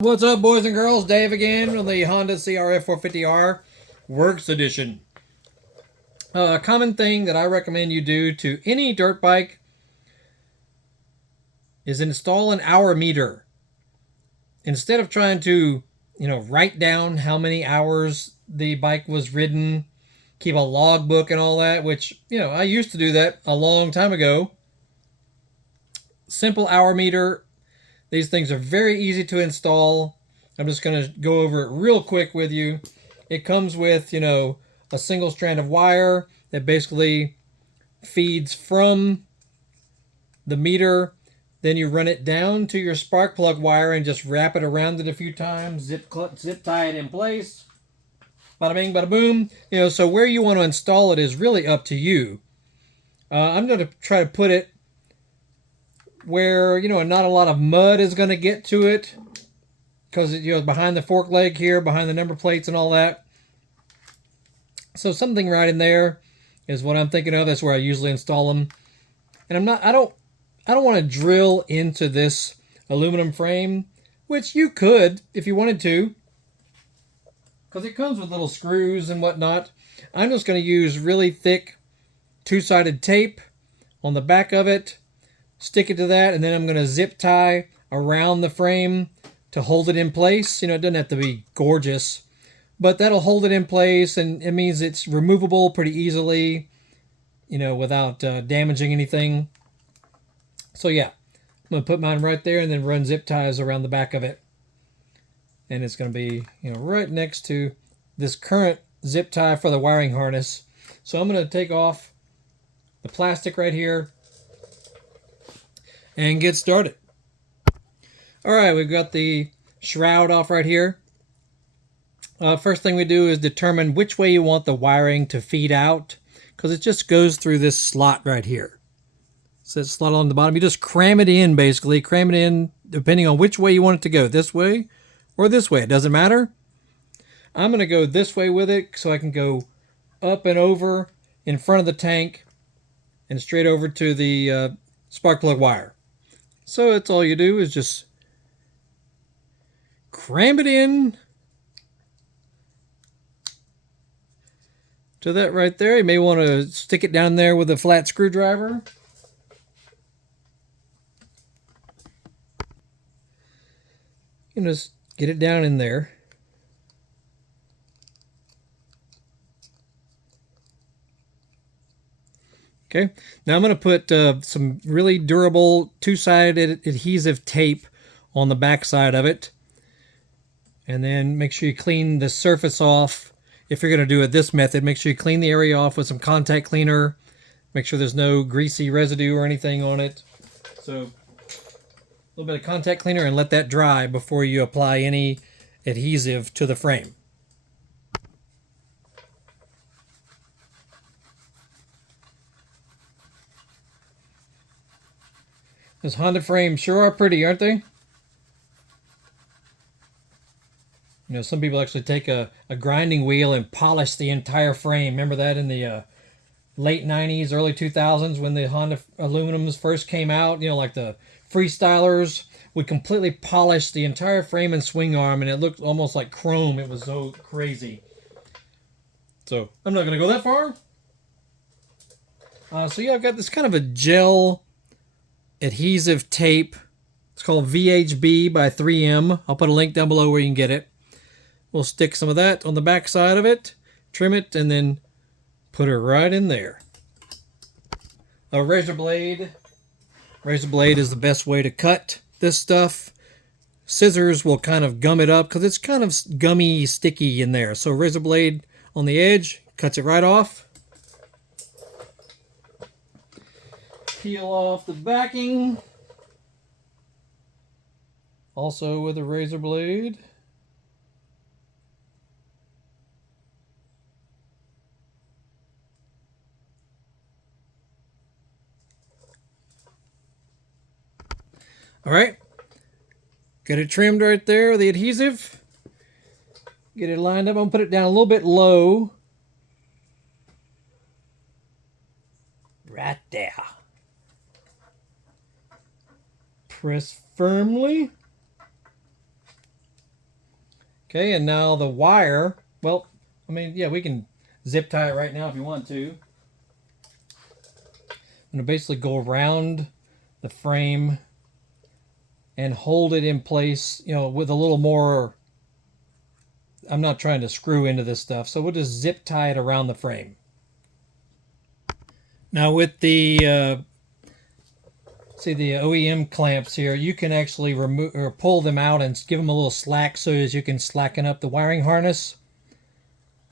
What's up, boys and girls? Dave again on the Honda CRF450R Works Edition. A common thing that I recommend you do to any dirt bike is install an hour meter. Instead of trying to, write down how many hours the bike was ridden, keep a logbook and all that, which, I used to do that a long time ago. Simple hour meter. These things are very easy to install. I'm just going to go over it real quick with you. It comes with, a single strand of wire that basically feeds from the meter. Then you run it down to your spark plug wire and just wrap it around it a few times. Zip tie it in place. Bada bing, bada boom. So where you want to install it is really up to you. I'm going to try to put it where, not a lot of mud is going to get to it. Because, behind the fork leg here, behind the number plates and all that. So something right in there is what I'm thinking of. That's where I usually install them. And I don't want to drill into this aluminum frame, which you could if you wanted to, because it comes with little screws and whatnot. I'm just going to use really thick two-sided tape on the back of it, stick it to that, and then I'm going to zip tie around the frame to hold it in place. It doesn't have to be gorgeous, but that'll hold it in place, and it means it's removable pretty easily, without damaging anything. So yeah, I'm going to put mine right there and then run zip ties around the back of it. And it's going to be, right next to this current zip tie for the wiring harness. So I'm going to take off the plastic right here and get started. All right, we've got the shroud off right here. First thing we do is determine which way you want the wiring to feed out, because it just goes through this slot right here. So it's slot on the bottom. You just cram it in, basically. Cram it in depending on which way you want it to go, this way or this way. It doesn't matter. I'm going to go this way with it so I can go up and over in front of the tank and straight over to the spark plug wire. So that's all you do is just cram it in to that right there. You may want to stick it down there with a flat screwdriver. You just get it down in there. Okay, now I'm going to put some really durable two-sided adhesive tape on the back side of it. And then make sure you clean the surface off. If you're going to do it this method, make sure you clean the area off with some contact cleaner. Make sure there's no greasy residue or anything on it. So a little bit of contact cleaner and let that dry before you apply any adhesive to the frame. Those Honda frames sure are pretty, aren't they? Some people actually take a grinding wheel and polish the entire frame. Remember that in the late 90s, early 2000s when the Honda aluminums first came out? Like the Freestylers would completely polish the entire frame and swing arm, and it looked almost like chrome. It was so crazy. So I'm not going to go that far. So yeah, I've got this kind of a gel adhesive tape. It's called VHB by 3M. I'll put a link down below where you can get it. We'll stick some of that on the back side of it, trim it, and then put it right in there. A razor blade. Razor blade is the best way to cut this stuff. Scissors will kind of gum it up because it's kind of gummy, sticky in there. So razor blade on the edge cuts it right off. Peel off the backing. Also with a razor blade. All right, got it trimmed right there, the adhesive. Get it lined up. I'm gonna put it down a little bit low. Right there. Press firmly. Okay, and now the wire, well, I mean, yeah, we can zip tie it right now if you want to. I'm going to basically go around the frame and hold it in place, you know, with a little more. I'm not trying to screw into this stuff, so we'll just zip tie it around the frame. Now with the see the OEM clamps here, you can actually remove or pull them out and give them a little slack so as you can slacken up the wiring harness,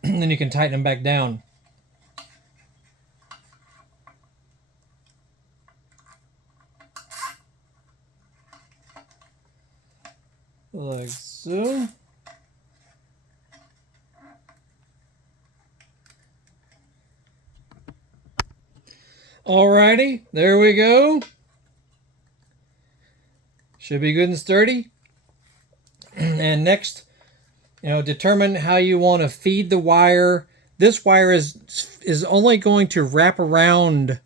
and then you can tighten them back down. Like so. Alrighty, there we go. Should be good and sturdy. And next, you know, determine how you want to feed the wire. This wire is only going to wrap around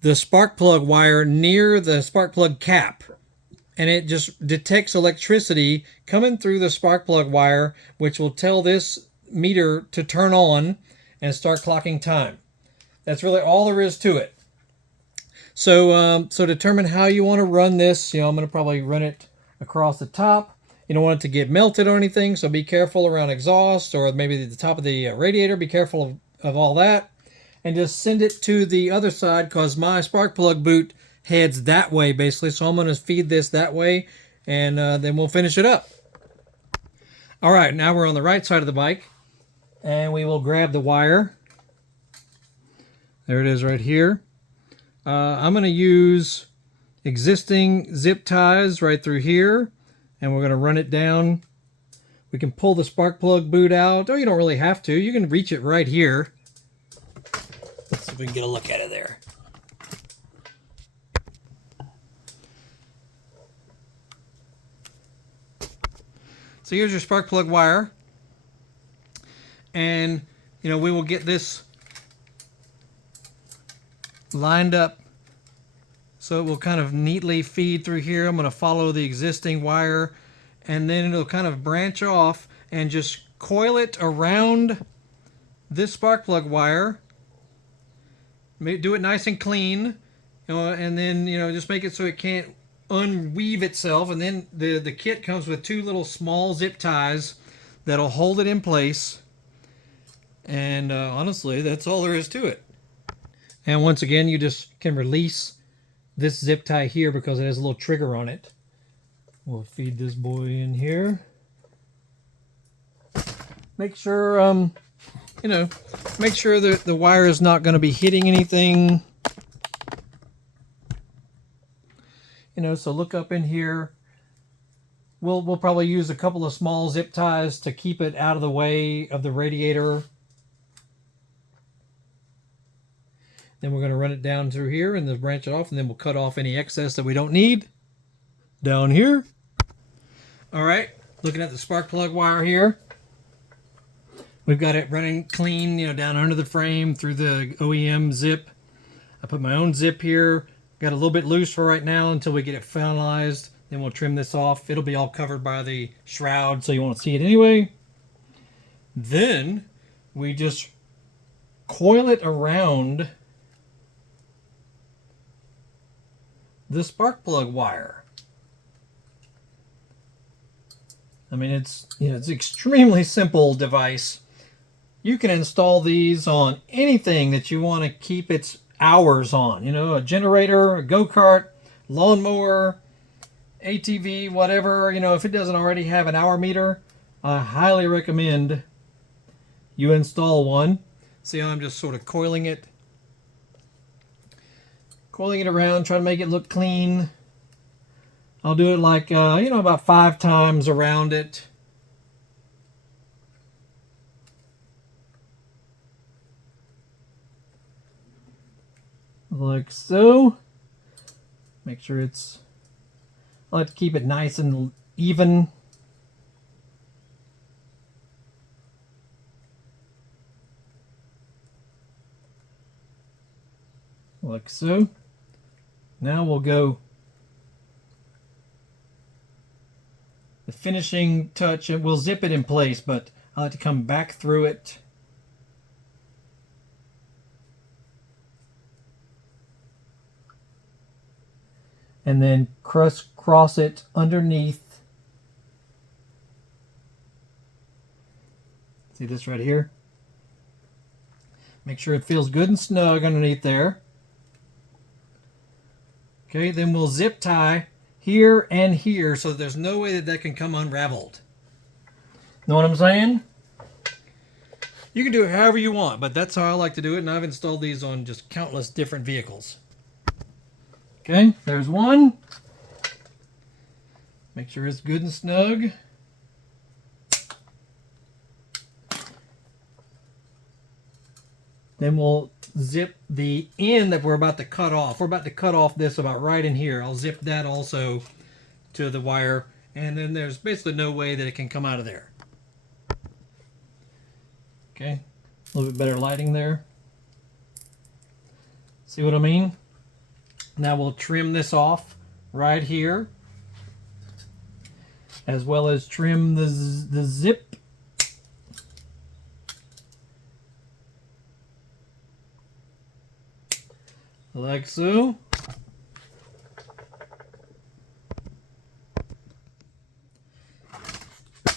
the spark plug wire near the spark plug cap, and it just detects electricity coming through the spark plug wire, which will tell this meter to turn on and start clocking time. That's really all there is to it. So determine how you want to run this. You know, I'm going to probably run it across the top. You don't want it to get melted or anything, so be careful around exhaust or maybe the top of the radiator. Be careful of all that. And just send it to the other side because my spark plug boot heads that way basically. So I'm going to feed this that way, and then we'll finish it up. All right, now we're on the right side of the bike, and we will grab the wire. There it is right here. I'm going to use existing zip ties right through here, and we're going to run it down. We can pull the spark plug boot out. Oh, you don't really have to. You can reach it right here. Let's see if we can get a look at it there. So here's your spark plug wire. And, you know, we will get this lined up so it will kind of neatly feed through here. I'm going to follow the existing wire, and then it'll kind of branch off and just coil it around this spark plug wire. Do it nice and clean, you know, and then, you know, just make it so it can't unweave itself. And then the kit comes with two little small zip ties that'll hold it in place. And honestly, that's all there is to it. And once again, you just can release this zip tie here because it has a little trigger on it. We'll feed this boy in here. Make sure, you know, make sure that the wire is not going to be hitting anything. You know, so look up in here. We'll probably use a couple of small zip ties to keep it out of the way of the radiator. Then we're going to run it down through here and then branch it off, and then we'll cut off any excess that we don't need down here. All right, looking at the spark plug wire here. We've got it running clean, you know, down under the frame through the OEM zip. I put my own zip here. Got a little bit loose for right now until we get it finalized. Then we'll trim this off. It'll be all covered by the shroud, so you won't see it anyway. Then we just coil it around the spark plug wire. I mean, it's, you know, it's an extremely simple device. You can install these on anything that you want to keep its hours on. You know, a generator, a go-kart, lawnmower, ATV, whatever. You know, if it doesn't already have an hour meter, I highly recommend you install one. See how I'm just sort of coiling it around, try to make it look clean. I'll do it like, you know, about 5 times around it. Like so. Make sure it's, I like to keep it nice and even. Like so. Now we'll go the finishing touch. It will zip it in place, but I like to come back through it. And then cross it underneath. See this right here? Make sure it feels good and snug underneath there. Okay, then we'll zip tie here and here so that there's no way that that can come unraveled. Know what I'm saying? You can do it however you want, but that's how I like to do it, and I've installed these on just countless different vehicles. Okay, there's one. Make sure it's good and snug. Then we'll zip the end that we're about to cut off. We're about to cut off this about right in here. I'll zip that also to the wire, and then there's basically no way that it can come out of there. Okay, a little bit better lighting there. See what I mean? Now we'll trim this off right here, as well as trim the zip. Like so.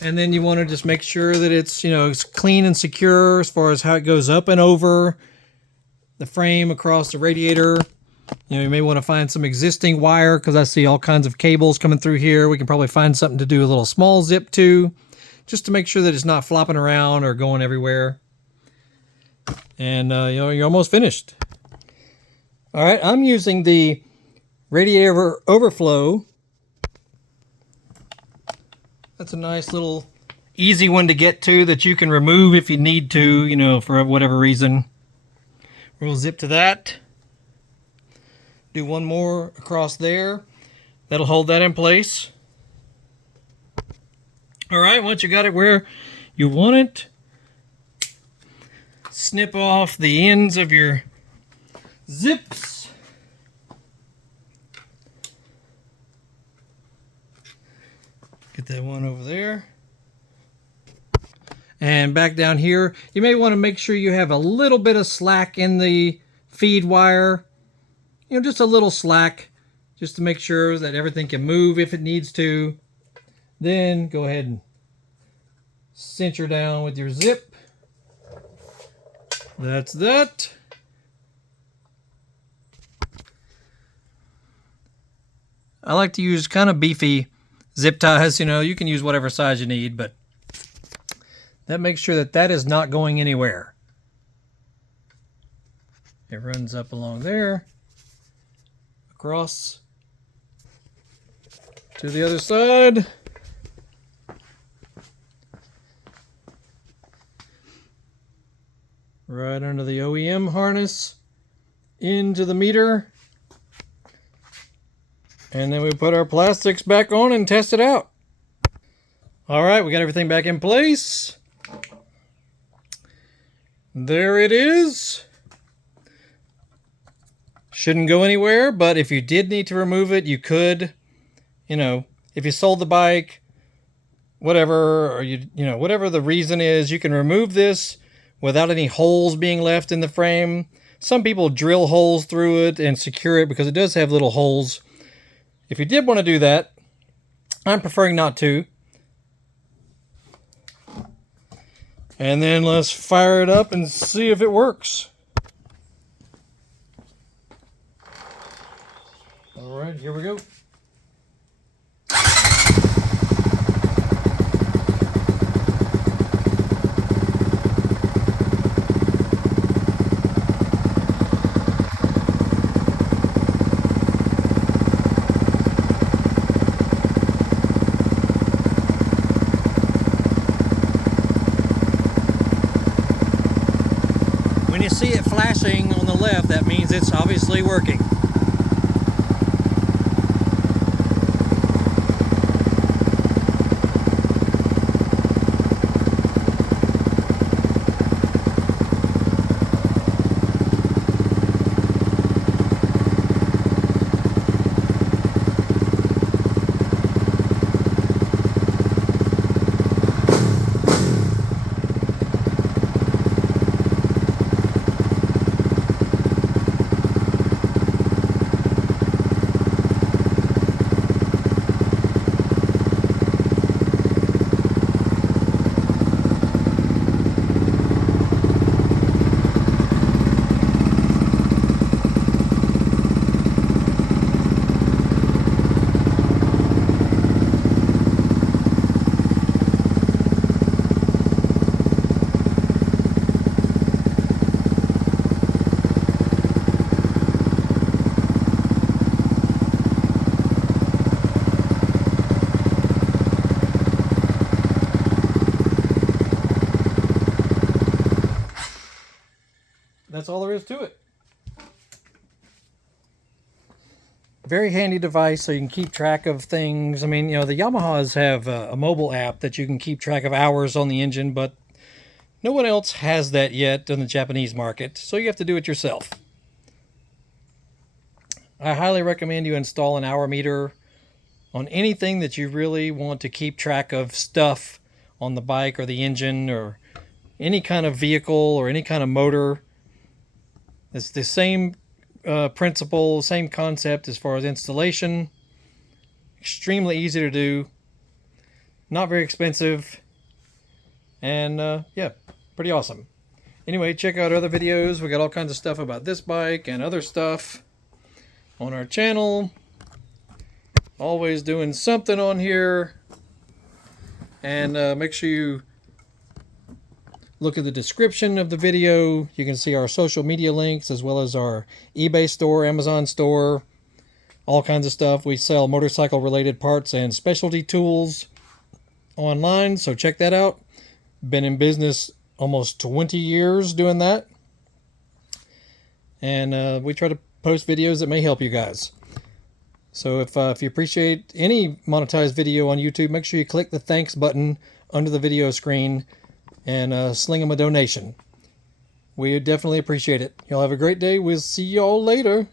And then you want to just make sure that it's, it's clean and secure as far as how it goes up and over the frame across the radiator. You may want to find some existing wire, because I see all kinds of cables coming through here. We can probably find something to do a little small zip to, just to make sure that it's not flopping around or going everywhere. And you're almost finished. All right, I'm using the radiator overflow. That's a nice little easy one to get to that you can remove if you need to, for whatever reason. We'll zip to that. Do one more across there. That'll hold that in place. All right, once you got it where you want it, snip off the ends of your zips. Get that one over there. And back down here, you may want to make sure you have a little bit of slack in the feed wire. Just a little slack, just to make sure that everything can move if it needs to. Then go ahead and cinch her down with your zip. That's that. I like to use kind of beefy zip ties. You can use whatever size you need, but that makes sure that that is not going anywhere. It runs up along there, across to the other side. Right under the OEM harness, into the meter. And then we put our plastics back on and test it out. All right, we got everything back in place. There it is. Shouldn't go anywhere, but if you did need to remove it, you could. If you sold the bike, whatever, or whatever the reason is, you can remove this without any holes being left in the frame. Some people drill holes through it and secure it because it does have little holes. If you did want to do that, I'm preferring not to. And then let's fire it up and see if it works. All right, here we go. When you see it flashing on the left, that means it's obviously working. that's all there is to it. Very handy device so you can keep track of things. I mean, you know, the Yamahas have a mobile app that you can keep track of hours on the engine, but no one else has that yet in the Japanese market, so you have to do it yourself. I highly recommend you install an hour meter on anything that you really want to keep track of stuff on the bike or the engine or any kind of vehicle or any kind of motor. It's the same principle, same concept as far as installation. Extremely easy to do, not very expensive, and yeah, pretty awesome. Anyway, check out other videos. We got all kinds of stuff about this bike and other stuff on our channel. Always doing something on here. And make sure you look at the description of the video. You can see our social media links as well as our eBay store, Amazon store, all kinds of stuff. We sell motorcycle related parts and specialty tools online, so check that out. Been in business almost 20 years doing that. And we try to post videos that may help you guys. So if you appreciate any monetized video on YouTube, make sure you click the thanks button under the video screen and sling them a donation. We definitely appreciate it. Y'all have a great day. We'll see y'all later.